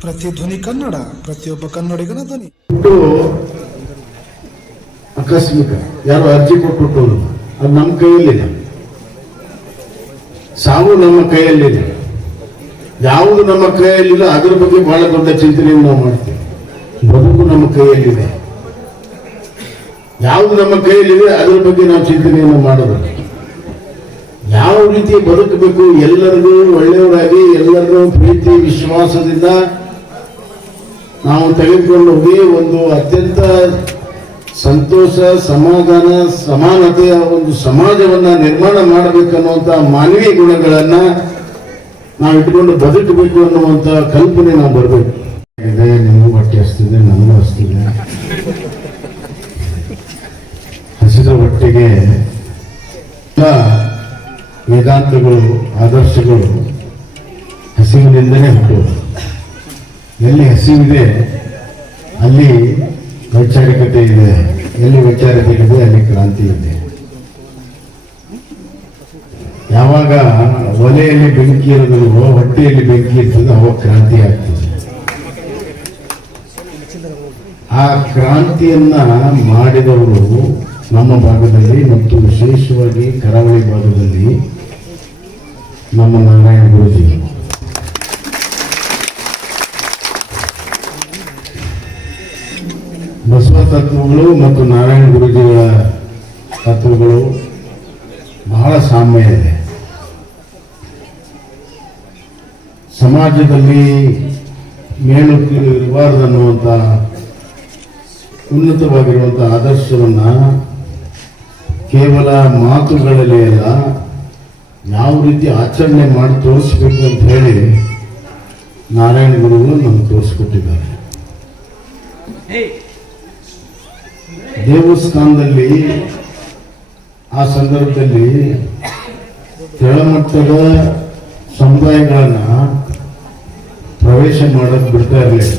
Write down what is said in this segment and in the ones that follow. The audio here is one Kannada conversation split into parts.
ಪ್ರತಿ ಧ್ವನಿ ಕನ್ನಡ, ಪ್ರತಿಯೊಬ್ಬ ಕನ್ನಡಿಗನ ಧ್ವನಿ. ಆಕಸ್ಮಿಕ. ಯಾರು ಅರ್ಜಿ ಕೊಟ್ಟು ಅದು ನಮ್ಮ ಕೈಯಲ್ಲಿದೆ. ಸಾವು ನಮ್ಮ ಕೈಯಲ್ಲಿದೆ. ಯಾವುದು ನಮ್ಮ ಕೈಯಲ್ಲಿಲ್ಲ, ಅದ್ರ ಬಗ್ಗೆ ಬಹಳ ದೊಡ್ಡ ಚಿಂತನೆಯನ್ನು ನಾವು ಮಾಡ್ತೀವಿ. ಬದುಕು ನಮ್ಮ ಕೈಯಲ್ಲಿದೆ. ಯಾವುದು ನಮ್ಮ ಕೈಯಲ್ಲಿದೆ, ಅದ್ರ ಬಗ್ಗೆ ನಾವು ಚಿಂತನೆಯನ್ನು ಮಾಡೋದು. ಯಾವ ರೀತಿ ಬದುಕಬೇಕು, ಎಲ್ಲರಿಗೂ ಒಳ್ಳೆಯವರಾಗಿ ಎಲ್ಲರನ್ನೂ ಪ್ರೀತಿ, ವಿಶ್ವಾಸದಿಂದ ನಾವು ತೆಗೆದುಕೊಂಡು ಹೋಗಿ ಒಂದು ಅತ್ಯಂತ ಸಂತೋಷ, ಸಮಾಧಾನ ಸಮಾನತೆಯ ಒಂದು ಸಮಾಜವನ್ನ ನಿರ್ಮಾಣ ಮಾಡಬೇಕನ್ನುವಂತ ಮಾನವೀಯ ಗುಣಗಳನ್ನ ನಾವು ಇಟ್ಕೊಂಡು ಬದುಕಬೇಕು ಅನ್ನುವಂತ ಕಲ್ಪನೆ ನಾವು ಬರಬೇಕು. ಇದೆ ನಿಮಗೂ ಬಟ್ಟೆ ಹಸ್ತಿದೆ ನನಗೂ ಹಸ್ತಿದೆ ಹಸಿದ ಬಟ್ಟೆಗೆ ವೇದಾಂತಗಳು, ಆದರ್ಶಗಳು ಹಸಿವಿನಿಂದಲೇ ಹುಟ್ಟುವುದು. ಎಲ್ಲಿ ಹಸಿವಿದೆ, ಅಲ್ಲಿ ವೈಚಾರಿಕತೆ ಇದೆ. ಎಲ್ಲಿ ವೈಚಾರಿಕತೆ ಇದೆ ಅಲ್ಲಿ ಕ್ರಾಂತಿ ಇದೆ ಯಾವಾಗ ಒಲೆಯಲ್ಲಿ ಬೆಂಕಿ ಇರೋದಿಲ್ವೋ ಹೊಟ್ಟೆಯಲ್ಲಿ ಬೆಂಕಿ ಇರ್ತದೆ, ಅವಾಗ ಕ್ರಾಂತಿ ಆಗ್ತದೆ. ಆ ಕ್ರಾಂತಿಯನ್ನ ಮಾಡಿದವರು ನಮ್ಮ ಭಾಗದಲ್ಲಿ ಮತ್ತು ವಿಶೇಷವಾಗಿ ಕರಾವಳಿ ಭಾಗದಲ್ಲಿ ನಮ್ಮ ನಾರಾಯಣ ಗುರುಜಿಗಳು ತತ್ವಗಳು ಮತ್ತು ನಾರಾಯಣ ಗುರುಜಿಗಳ ತತ್ವಗಳು ಬಹಳ ಸಾಮ್ಯ ಇದೆ. ಸಮಾಜದಲ್ಲಿ ಮೇಲು ಇರಬಾರ್ದು ಅನ್ನುವಂಥ ಉನ್ನತವಾಗಿರುವಂಥ ಆದರ್ಶವನ್ನು ಕೇವಲ ಮಾತುಗಳಲ್ಲಿ ಅಲ್ಲ, ಯಾವ ರೀತಿ ಆಚರಣೆ ಮಾಡಿ ತೋರಿಸ್ಬೇಕು ಅಂತ ಹೇಳಿ ನಾರಾಯಣ ಗುರುಗಳು ನಮ್ಗೆ ತೋರಿಸ್ಕೊಟ್ಟಿದ್ದಾರೆ. ದೇವಸ್ಥಾನದಲ್ಲಿ, ಆ ಸಂದರ್ಭದಲ್ಲಿ ಕೆಳಮಟ್ಟದ ಸಮುದಾಯಗಳನ್ನ ಪ್ರವೇಶ ಮಾಡಕ್ ಬಿಡ್ತಾ ಇರಲಿಲ್ಲ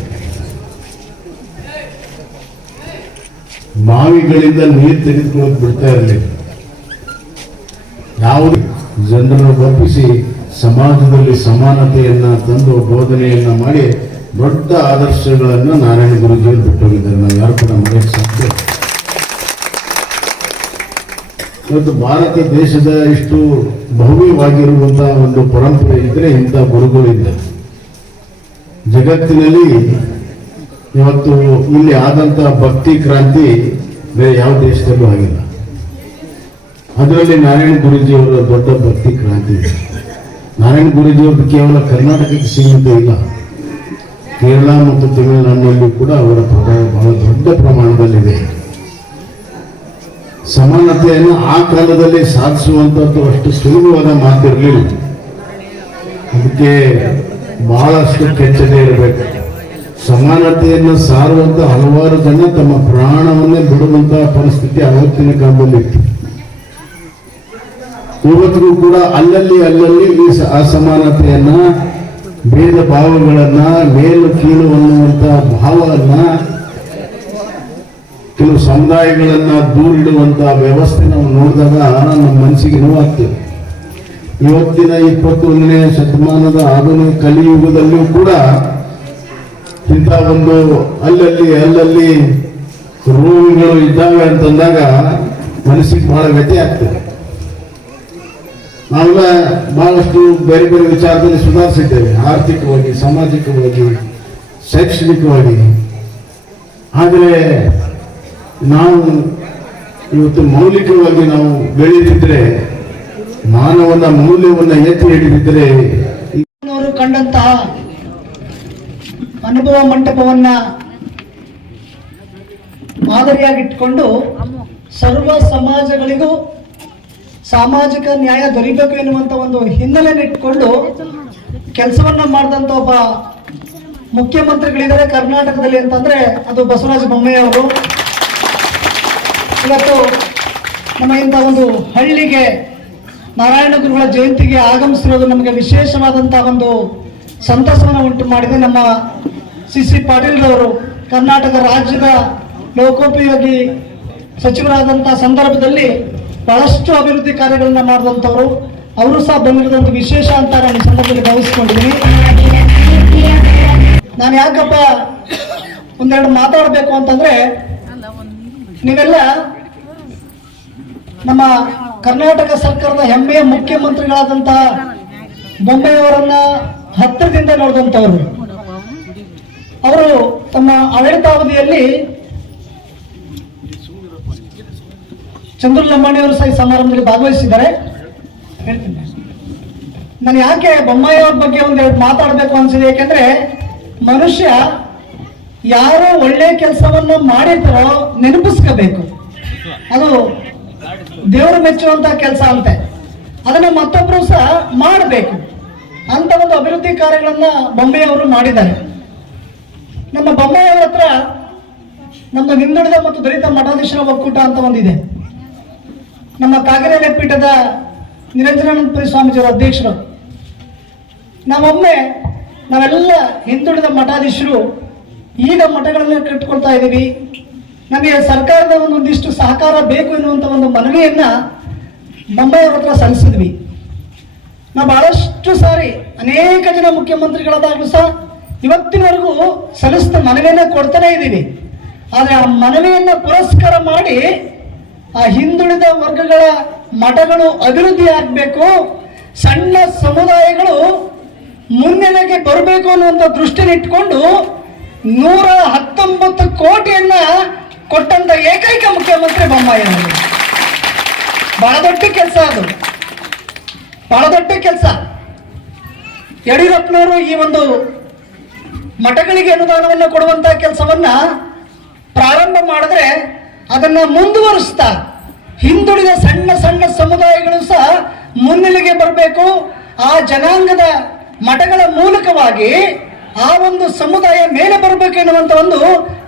ಬಾವಿಗಳಿಂದ ನೀರು ತೆಗೆದುಕೊಳ್ಳಕ್ ಬಿಡ್ತಾ ಇರಲಿ. ಯಾವ ಜನರನ್ನು ಒಪ್ಪಿಸಿ ಸಮಾಜದಲ್ಲಿ ಸಮಾನತೆಯನ್ನ ತಂದು ಬೋಧನೆಯನ್ನ ಮಾಡಿ ದೊಡ್ಡ ಆದರ್ಶಗಳನ್ನು ನಾರಾಯಣ ಗುರುಜಿಯವರು ಬಿಟ್ಟು ಹೋಗಿದ್ದಾರೆ ನಾವು ಯಾರು ಕೂಡ ಮಾಡಕ್ಕೆ ಸಾಧ್ಯ ಇಲ್ಲ. ಇವತ್ತು ಭಾರತ ದೇಶದ ಇಷ್ಟು ಭವ್ಯವಾಗಿರುವಂತಹ ಒಂದು ಪರಂಪರೆ ಇದ್ರೆ ಇಂಥ ಗುರುಗಳಿಂದ ಜಗತ್ತಿನಲ್ಲಿ ಇವತ್ತು ಇಲ್ಲಿ ಆದಂತ ಭಕ್ತಿ, ಕ್ರಾಂತಿ ಬೇರೆ ಯಾವ ದೇಶದಲ್ಲೂ ಆಗಿಲ್ಲ. ಅದರಲ್ಲಿ ನಾರಾಯಣ ಗುರೂಜಿಯವರ ದೊಡ್ಡ ಭಕ್ತಿ, ಕ್ರಾಂತಿ ಇದೆ. ನಾರಾಯಣ ಗುರೂಜಿಯವ್ರದ್ದು ಕೇವಲ ಕರ್ನಾಟಕಕ್ಕೆ ಸೀಮಿತ ಇಲ್ಲ. ಕೇರಳ ಮತ್ತು ತಮಿಳುನಾಡಿನಲ್ಲಿ ಕೂಡ ಅವರ ಪ್ರಭಾವ ಬಹಳ ದೊಡ್ಡ ಪ್ರಮಾಣದಲ್ಲಿದೆ. ಸಮಾನತೆಯನ್ನು ಆ ಕಾಲದಲ್ಲಿ ಸಾಧಿಸುವಂಥದ್ದು ಅಷ್ಟು ಸುಲಭವಾದ ಮಾತಿರಲಿಲ್ಲ. ಅದಕ್ಕೆ ಬಹಳಷ್ಟು ಕೆಚ್ಚದೆ ಇರಬೇಕು. ಸಮಾನತೆಯನ್ನು ಸಾರುವಂಥ ಹಲವಾರು ಜನ ತಮ್ಮ ಪ್ರಾಣವನ್ನೇ ಬಿಡುವಂತಹ ಪರಿಸ್ಥಿತಿ ಅವತ್ತಿನ ಕಾಲದಲ್ಲಿ ಇತ್ತು ಇವತ್ತಿಗೂ ಕೂಡ ಅಲ್ಲಲ್ಲಿ ಅಲ್ಲಲ್ಲಿ ಈ ಅಸಮಾನತೆಯನ್ನ ಭೇದ ಭಾವಗಳನ್ನ, ಮೇಲು ಕೀಳು ಅನ್ನುವಂತಹ ಭಾವವನ್ನ ಕೆಲವು ಸಮುದಾಯಗಳನ್ನ ದೂರಿಡುವಂತಹ ವ್ಯವಸ್ಥೆ ನಾವು ನೋಡಿದಾಗ ನಮ್ಮ ಮನಸ್ಸಿಗೆ ನೋವಾಗ್ತದೆ. ಇವತ್ತಿನ ಇಪ್ಪತ್ತೊಂದನೇ ಶತಮಾನದ ಆಧುನಿಕ ಕಲಿಯುಗದಲ್ಲಿಯೂ ಕೂಡ ಇಂಥ ಒಂದು ಅಲ್ಲಲ್ಲಿ ಅಲ್ಲಲ್ಲಿ ರೋಗಿಗಳು ಇದ್ದಾವೆ ಅಂತಂದಾಗ ಮನಸ್ಸಿಗೆ ಬಹಳ ವ್ಯತ್ಯ ಆಗ್ತದೆ. ನಾವೆಲ್ಲ ಬಹಳಷ್ಟು ಬೇರೆ ಬೇರೆ ವಿಚಾರದಲ್ಲಿ ಸುಧಾರಿಸಿದ್ದೇವೆ. ಆರ್ಥಿಕವಾಗಿ, ಸಾಮಾಜಿಕವಾಗಿ, ಶೈಕ್ಷಣಿಕವಾಗಿ. ಆದರೆ ನಾವು ಇವತ್ತು ಮೌಲಿಕವಾಗಿ ನಾವು ಬೆಳೆದಿದ್ರೆ ಮಾನವನ ಮೌಲ್ಯವನ್ನ ಎತ್ತಿ ಹಿಡಿದಿದ್ರೆ ಕಂಡಂತಹ ಅನುಭವ ಮಂಟಪವನ್ನ ಮಾದರಿಯಾಗಿಟ್ಕೊಂಡು ಸರ್ವ ಸಮಾಜಗಳಿಗೂ ಸಾಮಾಜಿಕ ನ್ಯಾಯ ದೊರೀಬೇಕು ಎನ್ನುವಂತ ಒಂದು ಹಿನ್ನೆಲೆಯನ್ನು ಇಟ್ಕೊಂಡು ಕೆಲಸವನ್ನ ಮಾಡಿದಂತ ಒಬ್ಬ ಮುಖ್ಯಮಂತ್ರಿಗಳಿದ್ದಾರೆ ಕರ್ನಾಟಕದಲ್ಲಿ ಅಂತಂದ್ರೆ ಅದು ಬಸವರಾಜ ಬೊಮ್ಮಾಯಿ ಅವರು. ಇವತ್ತು ನಮ್ಮ ಇಂಥ ಒಂದು ಹಳ್ಳಿಗೆ ನಾರಾಯಣ ಗುರುಗಳ ಜಯಂತಿಗೆ ಆಗಮಿಸಿರೋದು ನಮಗೆ ವಿಶೇಷವಾದಂಥ ಒಂದು ಸಂತಸವನ್ನು ಉಂಟು ಮಾಡಿದೆ ನಮ್ಮ ಸಿ ಸಿ ಪಾಟೀಲ್ರವರು. ಕರ್ನಾಟಕ ರಾಜ್ಯದ ಲೋಕೋಪಯೋಗಿ ಸಚಿವರಾದಂಥ ಸಂದರ್ಭದಲ್ಲಿ ಬಹಳಷ್ಟು ಅಭಿವೃದ್ಧಿ ಕಾರ್ಯಗಳನ್ನ ಮಾಡಿದಂಥವ್ರು ಅವರು ಸಹ ಬಂದಿರೋದೊಂದು ವಿಶೇಷ ಅಂತ ನಾನು ಈ ಸಂದರ್ಭದಲ್ಲಿ ಭಾವಿಸ್ಕೊಂಡಿದ್ದೀನಿ. ನಾನು ಯಾಕಪ್ಪ ಒಂದೆರಡು ಮಾತಾಡಬೇಕು ಅಂತಂದ್ರೆ ನೀವೆಲ್ಲ ನಮ್ಮ ಕರ್ನಾಟಕ ಸರ್ಕಾರದ ಹೆಮ್ಮೆಯ ಮುಖ್ಯಮಂತ್ರಿಗಳಾದಂತಹ ಬೊಮ್ಮೆಯವರನ್ನ ಹತ್ತಿರದಿಂದ ನೋಡಿದಂಥವ್ರು. ಅವರು ತಮ್ಮ ಆಡಳಿತಾವಧಿಯಲ್ಲಿ ಚಂದ್ರು ಲಂಬಾಣಿಯವರು ಸಹ ಸಮಾರಂಭದಲ್ಲಿ ಭಾಗವಹಿಸಿದ್ದಾರೆ. ನಾನು ಯಾಕೆ ಬೊಮ್ಮಾಯಿ ಅವ್ರ ಬಗ್ಗೆ ಒಂದೆರಡು ಮಾತಾಡಬೇಕು ಅನ್ಸಿದೆ, ಯಾಕೆಂದ್ರೆ ಮನುಷ್ಯ ಯಾರು ಒಳ್ಳೆ ಕೆಲಸವನ್ನ ಮಾಡಿದ್ರೋ ನೆನಪಿಸ್ಕೋಬೇಕು. ಅದು ದೇವರು ಮೆಚ್ಚುವಂತ ಕೆಲಸ ಅಂತೆ. ಅದನ್ನ ಮತ್ತೊಬ್ರು ಸಹ ಮಾಡಬೇಕು. ಅಂತ ಒಂದು ಅಭಿವೃದ್ಧಿ ಕಾರ್ಯಗಳನ್ನ ಬೊಮ್ಮೆಯವರು ಮಾಡಿದ್ದಾರೆ. ನಮ್ಮ ಬೊಮ್ಮೆಯವರ ಹತ್ರ ನಮ್ಮ ಹಿಂದುಳಿದ ಮತ್ತು ದಲಿತ ಮಠಾಧೀಶರ ಒಕ್ಕೂಟ ಅಂತ ಒಂದಿದೆ. ನಮ್ಮ ಕಾಗರೆಲೆ ಪೀಠದ ನಿರಂಜನಾನಂದಪುರಿ ಸ್ವಾಮೀಜಿಯವರ ಅಧ್ಯಕ್ಷರು. ನಾವೊಮ್ಮೆ ನಾವೆಲ್ಲ ಹಿಂದುಳಿದ ಮಠಾಧೀಶರು ಈಗ ಮಠಗಳನ್ನ ಕಟ್ಟಿಕೊಳ್ತಾ ಇದ್ದೀವಿ. ನಮಗೆ ಸರ್ಕಾರದ ಒಂದೊಂದಿಷ್ಟು ಸಹಕಾರ ಬೇಕು ಎನ್ನುವಂಥ ಒಂದು ಮನವಿಯನ್ನ ಅವ್ರ ಹತ್ರ ಸಲ್ಲಿಸಿದ್ವಿ. ನಾವು ಬಹಳಷ್ಟು ಸಾರಿ ಅನೇಕ ಜನ ಮುಖ್ಯಮಂತ್ರಿಗಳಾದಾಗಲೂ ಸಹ ಇವತ್ತಿನವರೆಗೂ ಸಲ್ಲಿಸಿದ ಮನವಿಯನ್ನ ಕೊಡ್ತಾನೆ ಇದ್ದೀವಿ. ಆದರೆ ಆ ಮನವಿಯನ್ನು ಪುರಸ್ಕಾರ ಮಾಡಿ ಆ ಹಿಂದುಳಿದ ವರ್ಗಗಳ ಮಠಗಳು ಅಭಿವೃದ್ಧಿ ಆಗಬೇಕು, ಸಣ್ಣ ಸಮುದಾಯಗಳು ಮುನ್ನೆಲೆಗೆ ಬರಬೇಕು ಅನ್ನುವಂಥ ದೃಷ್ಟಿನ ಇಟ್ಕೊಂಡು ನೂರ ಹತ್ತೊಂಬತ್ತು ಕೋಟಿಯನ್ನ ಕೊಟ್ಟಂತ ಏಕೈಕ ಮುಖ್ಯಮಂತ್ರಿ ಬೊಮ್ಮಾಯಿ ಅವರು. ಬಹಳ ದೊಡ್ಡ ಕೆಲಸ ಅದು. ಬಹಳ ದೊಡ್ಡ ಕೆಲಸ. ಯಡಿಯೂರಪ್ಪನವರು ಈ ಒಂದು ಮಠಗಳಿಗೆ ಅನುದಾನವನ್ನು ಕೊಡುವಂತ ಕೆಲಸವನ್ನ ಪ್ರಾರಂಭ ಮಾಡಿದ್ರೆ ಅದನ್ನ ಮುಂದುವರಿಸ್ತಾ ಹಿಂದುಳಿದ ಸಣ್ಣ ಸಣ್ಣ ಸಮುದಾಯಗಳು ಸಹ ಮುನ್ನೆಲೆಗೆ ಬರಬೇಕು. ಆ ಜನಾಂಗದ ಮಠಗಳ ಮೂಲಕವಾಗಿ ಆ ಒಂದು ಸಮುದಾಯ ಮೇಲೆ ಬರಬೇಕು ಎನ್ನುವಂತ ಒಂದು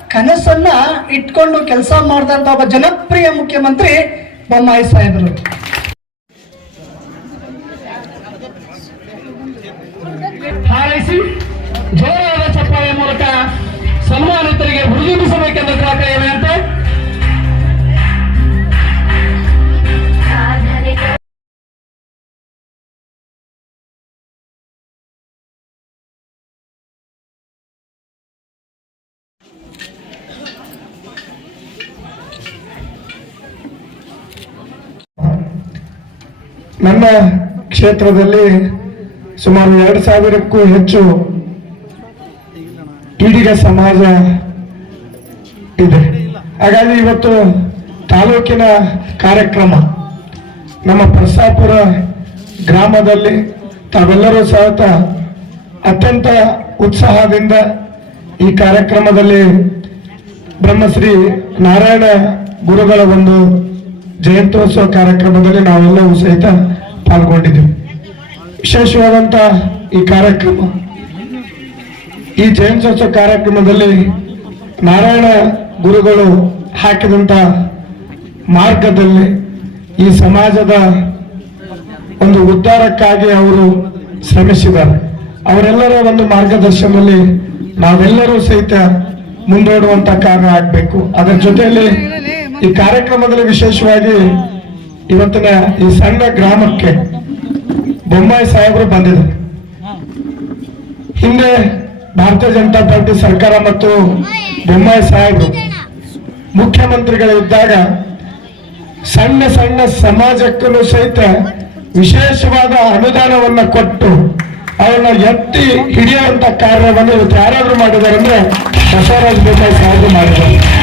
ಕನಸನ್ನ ಇಟ್ಕೊಂಡು ಕೆಲಸ ಮಾಡಿದಂತ ಒಬ್ಬ ಜನಪ್ರಿಯ ಮುಖ್ಯಮಂತ್ರಿ ಬೊಮ್ಮಾಯಿ ಸಾಹೇಬರು. ಜೋರಾದ ಚಪ್ಪಾಳೆ ಮೂಲಕ ಸನ್ಮಾನಿತರಿಗೆ ಹುರಿದುಂಬಿಸಬೇಕೆಂದು ವಿನಂತಿ ಕ್ಷೇತ್ರದಲ್ಲಿ ಸುಮಾರು ಎರಡು ಸಾವಿರಕ್ಕೂ ಹೆಚ್ಚು ಈಡಿಗ ಸಮಾಜ ಇದೆ. ಹಾಗಾಗಿ ಇವತ್ತು ತಾಲೂಕಿನ ಕಾರ್ಯಕ್ರಮ ನಮ್ಮ ಪ್ರಸಾಪುರ ಗ್ರಾಮದಲ್ಲಿ ತಾವೆಲ್ಲರೂ ಸಹಿತ ಅತ್ಯಂತ ಉತ್ಸಾಹದಿಂದ ಈ ಕಾರ್ಯಕ್ರಮದಲ್ಲಿ ಬ್ರಹ್ಮಶ್ರೀ ನಾರಾಯಣ ಗುರುಗಳ ಒಂದು ಜಯಂತ್ಯೋತ್ಸವ ಕಾರ್ಯಕ್ರಮದಲ್ಲಿ ನಾವೆಲ್ಲವೂ ಸಹಿತ ಪಾಲ್ಗೊಂಡಿದ್ದೆವು. ವಿಶೇಷವಾದಂತ ಈ ಕಾರ್ಯಕ್ರಮ. ಈ ಜಯಂತ್ಯೋತ್ಸವ ಕಾರ್ಯಕ್ರಮದಲ್ಲಿ ನಾರಾಯಣ ಗುರುಗಳು ಹಾಕಿದಂತ ಮಾರ್ಗದಲ್ಲಿ ಈ ಸಮಾಜದ ಒಂದು ಉದ್ಧಾರಕ್ಕಾಗಿ ಅವರು ಶ್ರಮಿಸಿದ್ದಾರೆ. ಅವರೆಲ್ಲರ ಒಂದು ಮಾರ್ಗದರ್ಶನದಲ್ಲಿ ನಾವೆಲ್ಲರೂ ಸಹಿತ ಮುಂದೋಡುವಂತ ಕಾರ್ಯ ಆಗ್ಬೇಕು. ಅದರ ಜೊತೆಯಲ್ಲಿ ಈ ಕಾರ್ಯಕ್ರಮದಲ್ಲಿ ವಿಶೇಷವಾಗಿ ಇವತ್ತಿನ ಈ ಸಣ್ಣ ಗ್ರಾಮಕ್ಕೆ ಬೊಮ್ಮಾಯಿ ಸಾಹೇಬರು ಬಂದಿದ್ದಾರೆ. ಹಿಂದೆ ಭಾರತೀಯ ಜನತಾ ಪಾರ್ಟಿ ಸರ್ಕಾರ ಮತ್ತು ಬೊಮ್ಮಾಯಿ ಸಾಹೇಬರು ಮುಖ್ಯಮಂತ್ರಿಗಳಿದ್ದಾಗ ಸಣ್ಣ ಸಣ್ಣ ಸಮಾಜಕ್ಕೂ ಸಹಿತ ವಿಶೇಷವಾದ ಅನುದಾನವನ್ನ ಕೊಟ್ಟು ಅವನ್ನ ಎತ್ತಿ ಹಿಡಿಯುವಂತ ಕಾರ್ಯವನ್ನು ಇವತ್ತು ಯಾರಾದ್ರೂ ಮಾಡಿದ್ದಾರೆ ಅಂದ್ರೆ ಬಸವರಾಜ ಬೊಮ್ಮಾಯಿ ಮಾಡಿದ್ದಾರೆ